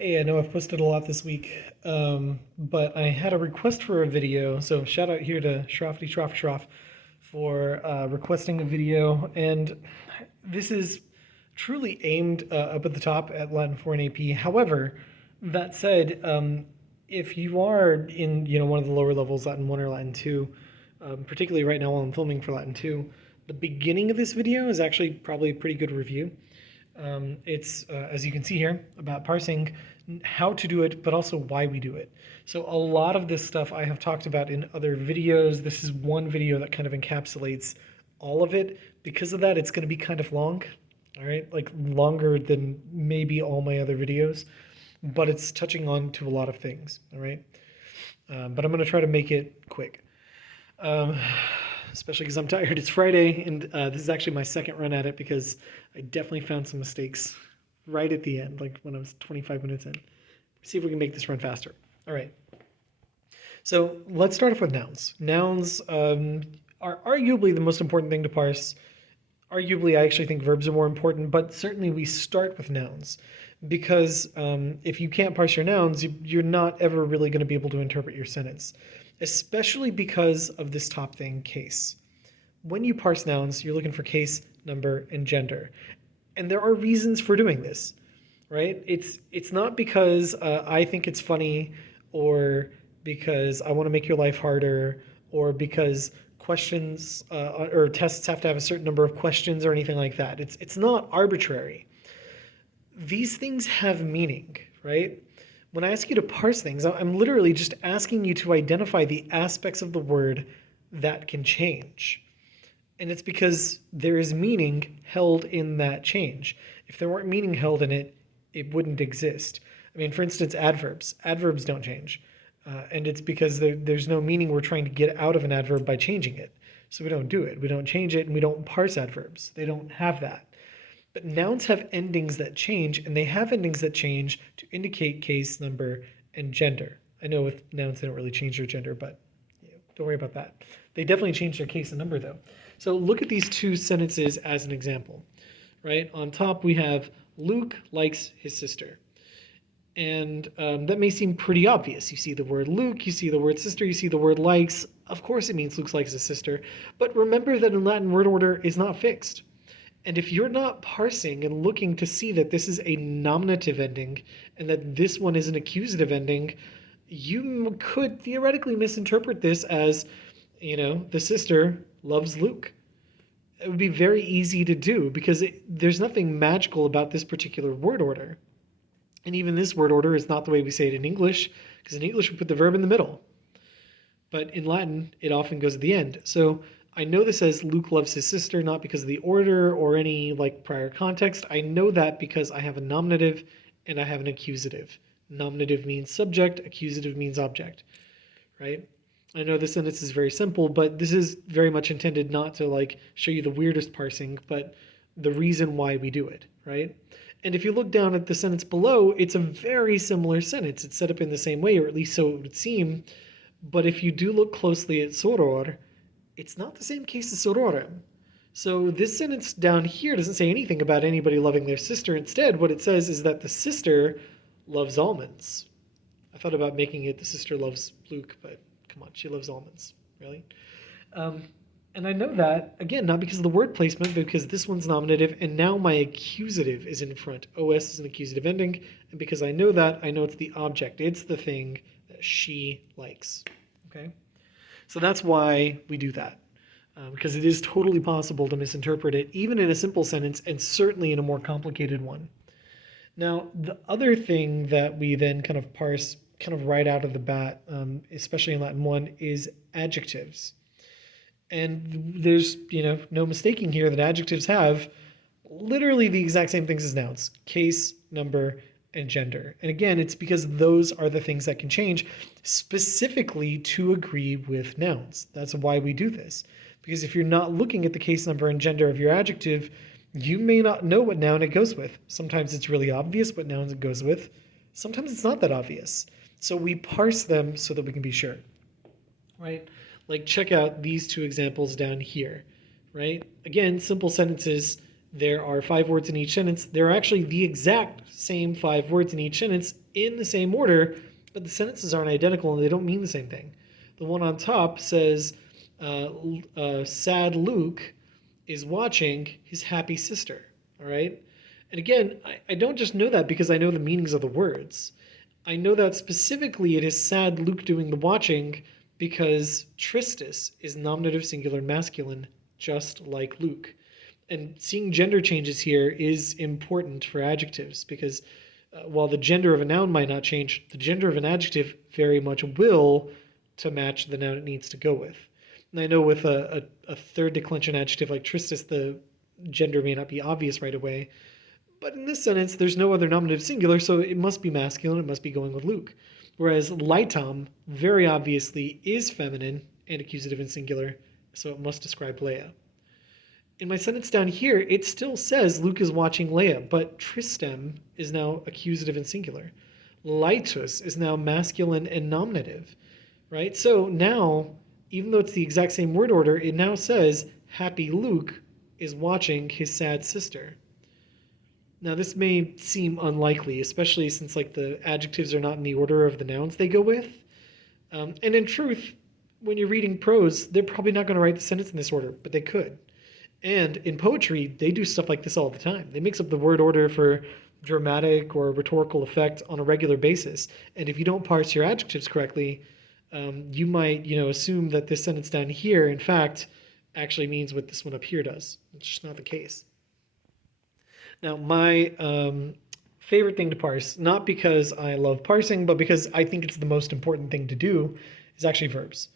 Hey, I know I've posted a lot this week, but I had a request for a video, so shout out here to Shroffity Shroff Shroff for requesting a video, and this is truly aimed up at the top at Latin 4 and AP. However, that said, if you are in one of the lower levels, Latin 1 or Latin 2, particularly right now while I'm filming for Latin 2, the beginning of this video is actually probably a pretty good review. It's, as you can see here, about parsing, how to do it, but also why we do it. So a lot of this stuff I have talked about in other videos. This is one video that kind of encapsulates all of it. Because of that, it's going to be kind of long, all right? Like longer than maybe all my other videos, but it's touching on to a lot of things, all right? But I'm going to try to make it quick. Um, Especially because I'm tired. It's Friday, and this is actually my second run at it because I definitely found some mistakes right at the end, like when I was 25 minutes in. See if we can make this run faster. All right. So let's start off with nouns. Nouns are arguably the most important thing to parse. Arguably, I actually think verbs are more important, but certainly we start with nouns because if you can't parse your nouns, you're not ever really going to be able to interpret your sentence, especially because of this top thing, case. When you parse nouns, you're looking for case, number, and gender. And there are reasons for doing this, right? It's not because I think it's funny or because I want to make your life harder or because questions or tests have to have a certain number of questions or anything like that. It's not arbitrary. These things have meaning, right? When I ask you to parse things, I'm literally just asking you to identify the aspects of the word that can change. And it's because there is meaning held in that change. If there weren't meaning held in it, it wouldn't exist. I mean, for instance, adverbs. Adverbs don't change. And it's because there's no meaning we're trying to get out of an adverb by changing it. So we don't do it. We don't change it, and we don't parse adverbs. They don't have that. But nouns have endings that change, and they have endings that change to indicate case, number, and gender. I know with nouns they don't really change their gender, but don't worry about that. They definitely change their case and number, though. So look at these two sentences as an example, right? On top we have Luke likes his sister. And that may seem pretty obvious. You see the word Luke, you see the word sister, you see the word likes. Of course it means Luke likes his sister. But remember that in Latin, word order is not fixed. And if you're not parsing and looking to see that this is a nominative ending and that this one is an accusative ending, you could theoretically misinterpret this as, the sister loves Luke. It would be very easy to do because there's nothing magical about this particular word order. And even this word order is not the way we say it in English, because in English we put the verb in the middle. But in Latin, it often goes at the end. So I know this says Luke loves his sister, not because of the order or any prior context. I know that because I have a nominative and I have an accusative. Nominative means subject, accusative means object, right? I know this sentence is very simple, but this is very much intended not to show you the weirdest parsing, but the reason why we do it, right? And if you look down at the sentence below, it's a very similar sentence. It's set up in the same way, or at least so it would seem. But if you do look closely at soror, it's not the same case as sororem. So this sentence down here doesn't say anything about anybody loving their sister. Instead, what it says is that the sister loves almonds. I thought about making it the sister loves Luke, but come on, she loves almonds, really? And I know that, again, not because of the word placement, but because this one's nominative, and now my accusative is in front. OS is an accusative ending, and because I know that, I know it's the object. It's the thing that she likes, okay? So that's why we do that, because it is totally possible to misinterpret it, even in a simple sentence, and certainly in a more complicated one. Now, the other thing that we then kind of parse kind of right out of the bat, especially in Latin 1, is adjectives. And there's, no mistaking here that adjectives have literally the exact same things as nouns: case, number, and gender. And again, it's because those are the things that can change specifically to agree with nouns. That's why we do this. Because if you're not looking at the case, number, and gender of your adjective, you may not know what noun it goes with. Sometimes it's really obvious what noun it goes with. Sometimes it's not that obvious. So we parse them so that we can be sure, right? Check out these two examples down here, right? Again, simple sentences, there are 5 words in each sentence. There are actually the exact same 5 words in each sentence in the same order, but the sentences aren't identical and they don't mean the same thing. The one on top says, sad Luke is watching his happy sister. All right? And again, I don't just know that because I know the meanings of the words. I know that specifically it is sad Luke doing the watching because Tristis is nominative singular masculine, just like Luke. And seeing gender changes here is important for adjectives because while the gender of a noun might not change, the gender of an adjective very much will to match the noun it needs to go with. And I know with a third declension adjective like Tristis, the gender may not be obvious right away. But in this sentence, there's no other nominative singular, so it must be masculine. It must be going with Luke. Whereas Laitam very obviously is feminine and accusative and singular, so it must describe Leia. In my sentence down here, it still says Luke is watching Leia, but Tristem is now accusative and singular. Laitus is now masculine and nominative, right? So now, even though it's the exact same word order, it now says happy Luke is watching his sad sister. Now this may seem unlikely, especially since like the adjectives are not in the order of the nouns they go with. And in truth, when you're reading prose, they're probably not going to write the sentence in this order, but they could. And in poetry, they do stuff like this all the time. They mix up the word order for dramatic or rhetorical effect on a regular basis. And if you don't parse your adjectives correctly, you might, assume that this sentence down here, in fact, actually means what this one up here does. It's just not the case. Now, my favorite thing to parse, not because I love parsing, but because I think it's the most important thing to do, is actually verbs.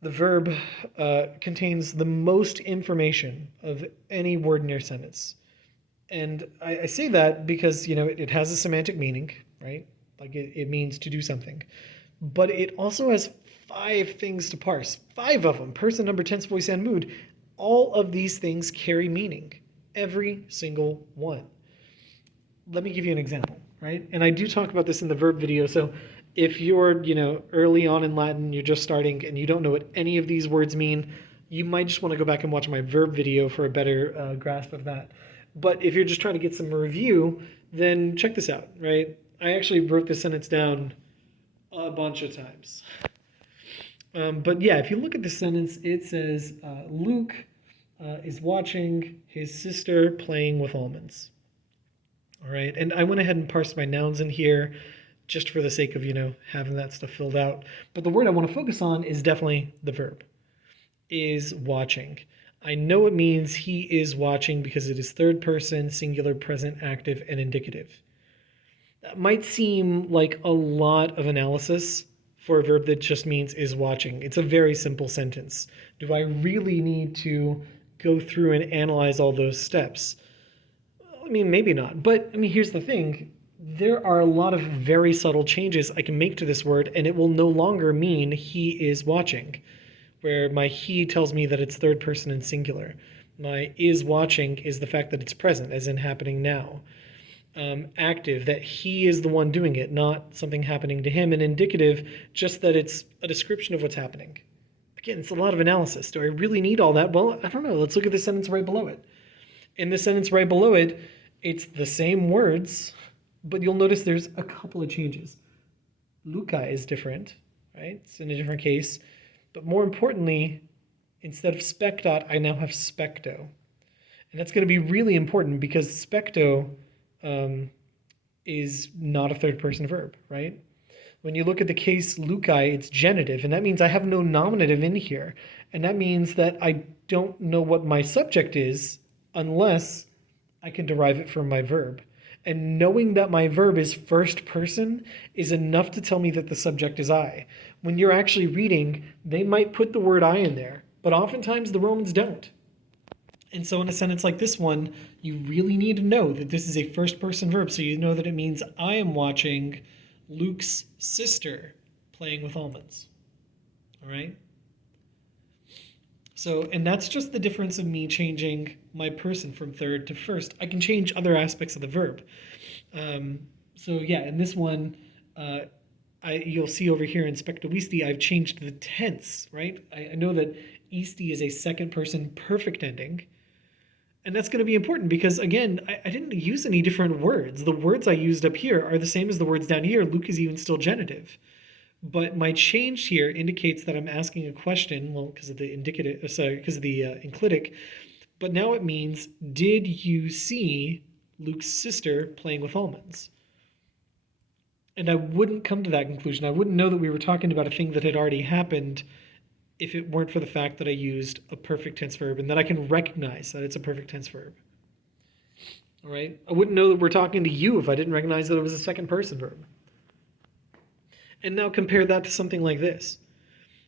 The verb contains the most information of any word in your sentence. And I say that because, it has a semantic meaning, right? Like it means to do something. But it also has 5 things to parse. 5 of them, person, number, tense, voice, and mood. All of these things carry meaning. Every single one. Let me give you an example, right? And I do talk about this in the verb video. So if you're, early on in Latin, you're just starting and you don't know what any of these words mean, you might just want to go back and watch my verb video for a better grasp of that. But if you're just trying to get some review, then check this out, right? I actually wrote this sentence down a bunch of times. But yeah, if you look at the sentence, it says Luke is watching his sister playing with almonds. All right, and I went ahead and parsed my nouns in here just for the sake of, having that stuff filled out. But the word I want to focus on is definitely the verb, is watching. I know it means he is watching because it is third person, singular, present, active, and indicative. That might seem like a lot of analysis for a verb that just means is watching. It's a very simple sentence. Do I really need to go through and analyze all those steps? I mean, maybe not. But, here's the thing. There are a lot of very subtle changes I can make to this word, and it will no longer mean he is watching, where my he tells me that it's third person and singular. My is watching is the fact that it's present, as in happening now. Active, that he is the one doing it, not something happening to him, and indicative, just that it's a description of what's happening. Again, it's a lot of analysis. Do I really need all that? Well, I don't know. Let's look at the sentence right below it. In the sentence right below it, it's the same words, but you'll notice there's a couple of changes. Luca is different, right? It's in a different case. But more importantly, instead of spectot, I now have specto. And that's going to be really important because specto is not a third person verb, right? When you look at the case Lucae, it's genitive, and that means I have no nominative in here. And that means that I don't know what my subject is unless I can derive it from my verb. And knowing that my verb is first person is enough to tell me that the subject is I. When you're actually reading, they might put the word I in there, but oftentimes the Romans don't. And so in a sentence like this one, you really need to know that this is a first person verb, so you know that it means I am watching Luke's sister playing with almonds. All right? So, and that's just the difference of me changing my person from third to first. I can change other aspects of the verb. So yeah, in this one, you'll see over here in spectoisti, I've changed the tense, right? I know that isti is a second person perfect ending. And that's going to be important because, again, I didn't use any different words. The words I used up here are the same as the words down here. Luke is even still genitive. But my change here indicates that I'm asking a question, well, because of the indicative, sorry, because of the enclitic. But now it means, did you see Luke's sister playing with almonds? And I wouldn't come to that conclusion. I wouldn't know that we were talking about a thing that had already happened if it weren't for the fact that I used a perfect tense verb and that I can recognize that it's a perfect tense verb. All right? I wouldn't know that we're talking to you if I didn't recognize that it was a second person verb. And now compare that to something like this.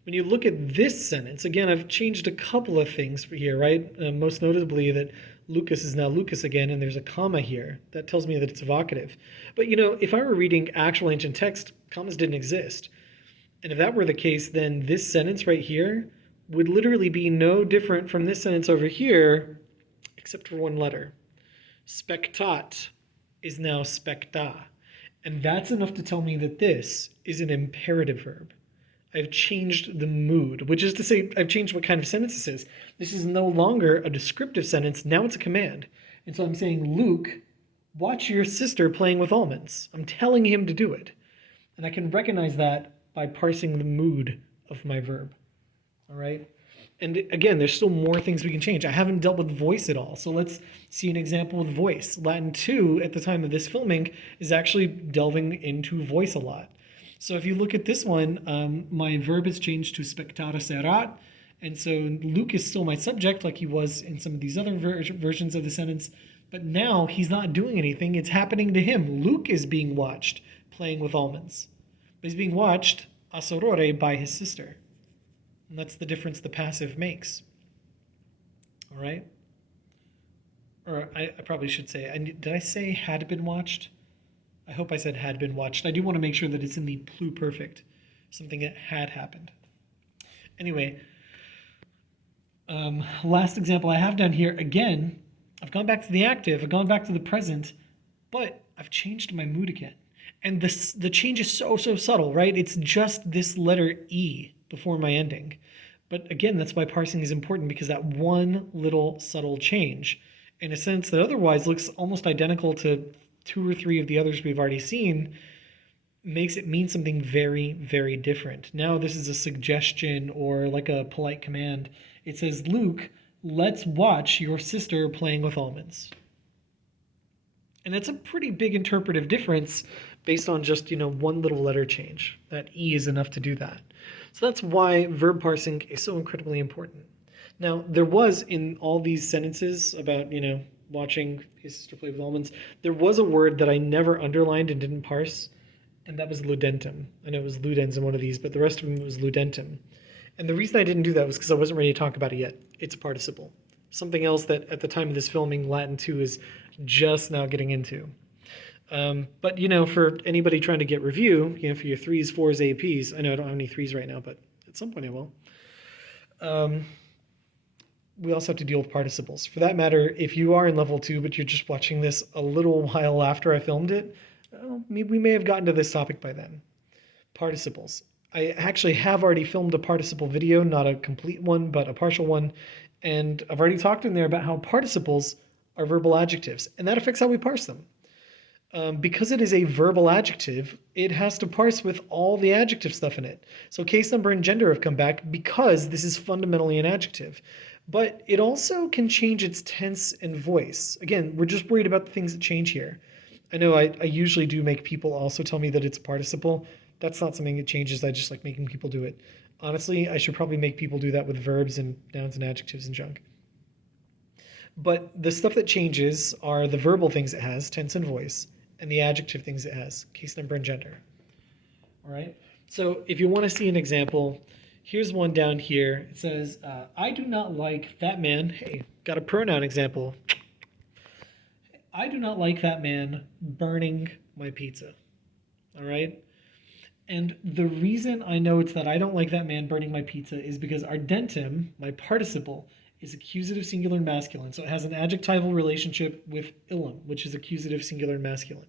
When you look at this sentence, again, I've changed a couple of things here, right? Most notably that Lucas is now Lucas again, and there's a comma here. That tells me that it's evocative. But, if I were reading actual ancient text, commas didn't exist. And if that were the case, then this sentence right here would literally be no different from this sentence over here, except for one letter. Spectat is now specta. And that's enough to tell me that this is an imperative verb. I've changed the mood, which is to say I've changed what kind of sentence this is. This is no longer a descriptive sentence. Now it's a command. And so I'm saying, Luke, watch your sister playing with almonds. I'm telling him to do it. And I can recognize that by parsing the mood of my verb. All right? And again, there's still more things we can change. I haven't dealt with voice at all. So let's see an example with voice. Latin 2, at the time of this filming, is actually delving into voice a lot. So if you look at this one, my verb is changed to spectare serat. And so Luke is still my subject like he was in some of these other versions of the sentence. But now he's not doing anything. It's happening to him. Luke is being watched playing with almonds. But he's being watched a sorore by his sister. And that's the difference the passive makes. All right? Or I probably should say, did I say had been watched? I hope I said had been watched. I do want to make sure that it's in the pluperfect, something that had happened. Anyway, last example I have down here, again, I've gone back to the active, I've gone back to the present, but I've changed my mood again. And the change is so subtle, right? It's just this letter E before my ending. But again, that's why parsing is important, because that one little subtle change, in a sense that otherwise looks almost identical to 2 or 3 of the others we've already seen, makes it mean something very, very different. Now this is a suggestion or like a polite command. It says, Luke, let's watch your sister playing with almonds. And that's a pretty big interpretive difference based on just, one little letter change. That E is enough to do that. So that's why verb parsing is so incredibly important. Now, there was in all these sentences about, watching his sister play with almonds, there was a word that I never underlined and didn't parse, and that was ludentum. I know it was ludens in one of these, but the rest of them was ludentum. And the reason I didn't do that was because I wasn't ready to talk about it yet. It's a participle. Something else that at the time of this filming, Latin 2 is just now getting into. But, for anybody trying to get review, for your 3s, 4s, APs, I know I don't have any 3s right now, but at some point I will. We also have to deal with participles. For that matter, if you are in level 2, but you're just watching this a little while after I filmed it, we may have gotten to this topic by then. Participles. I actually have already filmed a participle video, not a complete one, but a partial one. And I've already talked in there about how participles are verbal adjectives, and that affects how we parse them. Because it is a verbal adjective, it has to parse with all the adjective stuff in it. So case, number, and gender have come back because this is fundamentally an adjective. But it also can change its tense and voice. Again, we're just worried about the things that change here. I know I usually do make people also tell me that it's a participle. That's not something that changes. I just like making people do it. Honestly, I should probably make people do that with verbs and nouns and adjectives and junk. But the stuff that changes are the verbal things it has, tense and voice, and the adjective things it has, case, number, and gender. All right? So if you want to see an example, here's one down here. It says, I do not like that man. Hey, got a pronoun example. I do not like that man burning my pizza. All right? And the reason I know it's that I don't like that man burning my pizza is because ardentum, my participle, is accusative singular and masculine. So it has an adjectival relationship with illum, which is accusative singular and masculine.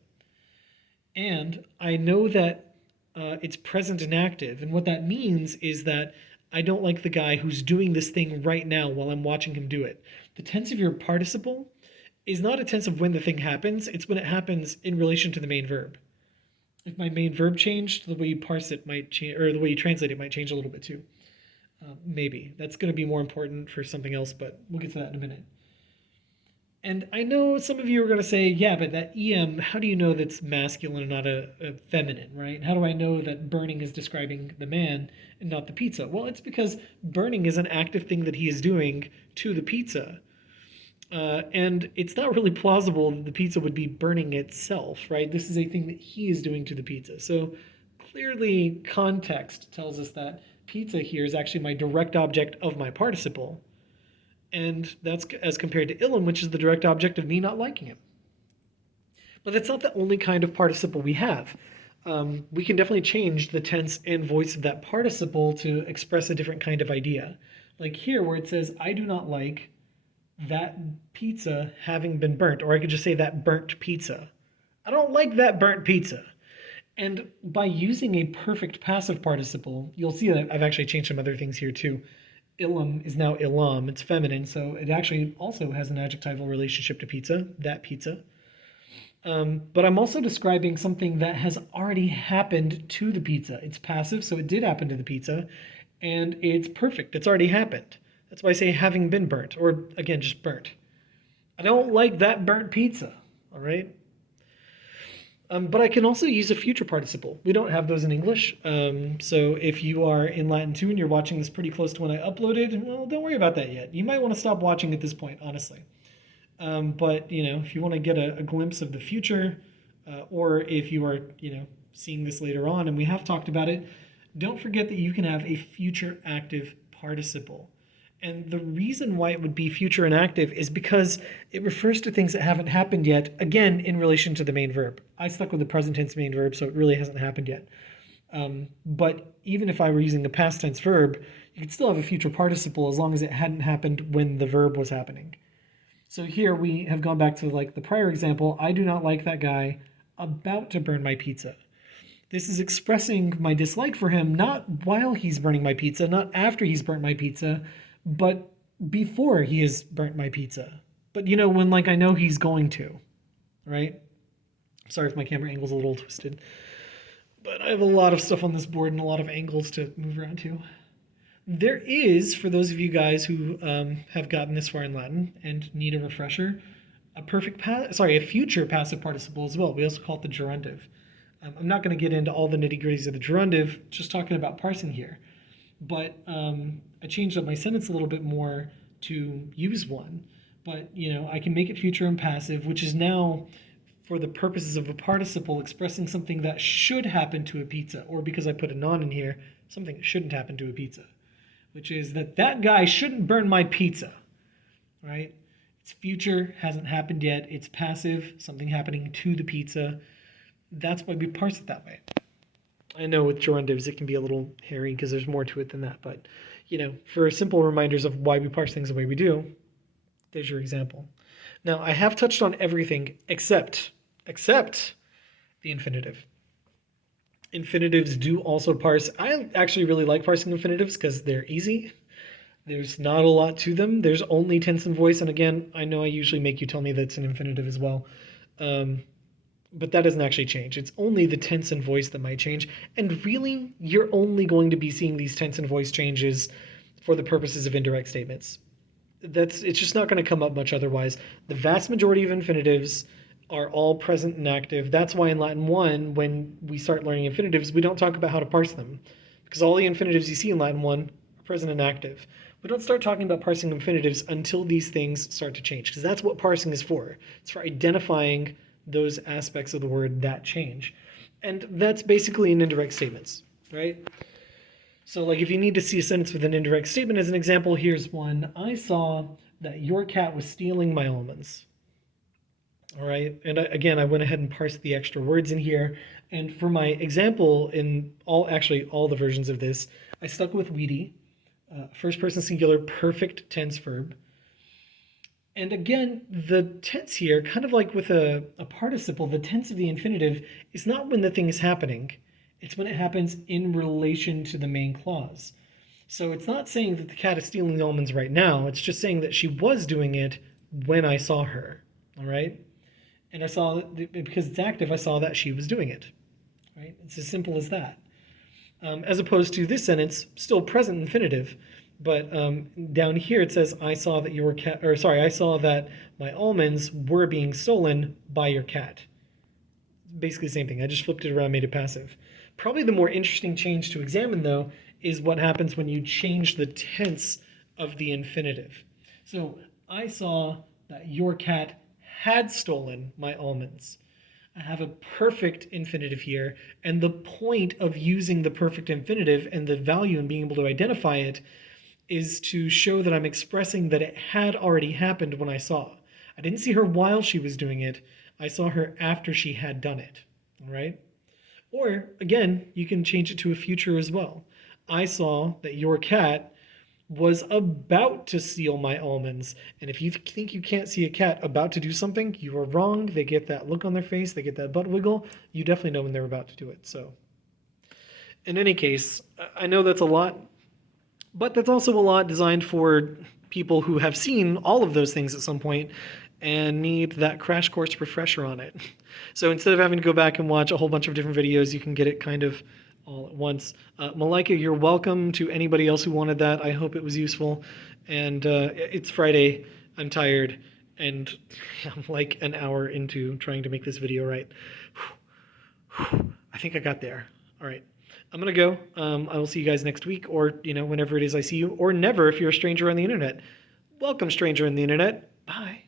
And I know that it's present and active. And what that means is that I don't like the guy who's doing this thing right now while I'm watching him do it. The tense of your participle is not a tense of when the thing happens, it's when it happens in relation to the main verb. If my main verb changed, the way you parse it might change, or the way you translate it might change a little bit too. Maybe. That's going to be more important for something else, but we'll get to that in a minute. And I know some of you are going to say, yeah, but that em, how do you know that's masculine and not a feminine, right? How do I know that burning is describing the man and not the pizza? Well, it's because burning is an active thing that he is doing to the pizza. And it's not really plausible that the pizza would be burning itself, right? This is a thing that he is doing to the pizza. So clearly, context tells us that pizza here is actually my direct object of my participle. And that's as compared to illum, which is the direct object of me not liking him. But that's not the only kind of participle we have. We can definitely change the tense and voice of that participle to express a different kind of idea. Like here, where it says, I do not like that pizza having been burnt, or I could just say that burnt pizza. I don't like that burnt pizza. And by using a perfect passive participle, you'll see that I've actually changed some other things here too. Illum is now illam, it's feminine, so it actually also has an adjectival relationship to pizza, that pizza. But I'm also describing something that has already happened to the pizza. It's passive, so it did happen to the pizza, and it's perfect, it's already happened. That's why I say having been burnt, or again, just burnt. I don't like that burnt pizza, all right? But I can also use a future participle. We don't have those in English. So if you are in Latin 2 and you're watching this pretty close to when I uploaded, well, don't worry about that yet. You might want to stop watching at this point, honestly. But, if you want to get a glimpse of the future, or if you are, seeing this later on, and we have talked about it, don't forget that you can have a future active participle. And the reason why it would be future inactive is because it refers to things that haven't happened yet, again, in relation to the main verb. I stuck with the present tense main verb, so it really hasn't happened yet. But even if I were using a past tense verb, you could still have a future participle as long as it hadn't happened when the verb was happening. So here we have gone back to the prior example, I do not like that guy about to burn my pizza. This is expressing my dislike for him, not while he's burning my pizza, not after he's burnt my pizza, but before he has burnt my pizza. But when I know he's going to, right? Sorry if my camera angle's a little twisted, but I have a lot of stuff on this board and a lot of angles to move around to. There is, for those of you guys who have gotten this far in Latin and need a refresher, a future passive participle as well. We also call it the gerundive. I'm not going to get into all the nitty-gritties of the gerundive, just talking about parsing here. But I changed up my sentence a little bit more to use one. But, I can make it future and passive, which is now, for the purposes of a participle, expressing something that should happen to a pizza, or because I put a non in here, something that shouldn't happen to a pizza, which is that guy shouldn't burn my pizza, right? It's future, hasn't happened yet. It's passive, something happening to the pizza. That's why we parse it that way. I know with gerundives it can be a little hairy because there's more to it than that, but for simple reminders of why we parse things the way we do, there's your example. Now, I have touched on everything except the infinitive. Infinitives do also parse. I actually really like parsing infinitives because they're easy. There's not a lot to them. There's only tense and voice, and again, I know I usually make you tell me that's an infinitive as well. But that doesn't actually change. It's only the tense and voice that might change. And really, you're only going to be seeing these tense and voice changes for the purposes of indirect statements. It's just not going to come up much otherwise. The vast majority of infinitives are all present and active. That's why in Latin 1, when we start learning infinitives, we don't talk about how to parse them. Because all the infinitives you see in Latin 1 are present and active. We don't start talking about parsing infinitives until these things start to change. Because that's what parsing is for. It's for identifying those aspects of the word that change. And that's basically in indirect statements, right? So if you need to see a sentence with an indirect statement as an example, here's one. I saw that your cat was stealing my almonds. All right, and again, I went ahead and parsed the extra words in here. And for my example, in all the versions of this, I stuck with weedy, first person singular, perfect tense verb. And again, the tense here, kind of like with a participle, the tense of the infinitive is not when the thing is happening. It's when it happens in relation to the main clause. So it's not saying that the cat is stealing the almonds right now. It's just saying that she was doing it when I saw her. All right? And I saw that because it's active, I saw that she was doing it. Right? It's as simple as that. As opposed to this sentence, still present infinitive, but down here it says, I saw that your cat, or sorry, I saw that my almonds were being stolen by your cat. Basically the same thing. I just flipped it around, made it passive. Probably the more interesting change to examine, though, is what happens when you change the tense of the infinitive. So I saw that your cat had stolen my almonds. I have a perfect infinitive here, and the point of using the perfect infinitive and the value in being able to identify it is to show that I'm expressing that it had already happened when I saw. I didn't see her while she was doing it. I saw her after she had done it. All right? Or, again, you can change it to a future as well. I saw that your cat was about to steal my almonds. And if you think you can't see a cat about to do something, you are wrong. They get that look on their face, they get that butt wiggle. You definitely know when they're about to do it. So, in any case, I know that's a lot, but that's also a lot designed for people who have seen all of those things at some point and need that crash course refresher on it. So instead of having to go back and watch a whole bunch of different videos, you can get it kind of all at once. Malika, you're welcome. To anybody else who wanted that, I hope it was useful. And it's Friday. I'm tired, and I'm like an hour into trying to make this video right. I think I got there. All right. I'm going to go. I will see you guys next week, or, whenever it is I see you, or never if you're a stranger on the internet. Welcome, stranger on the internet. Bye.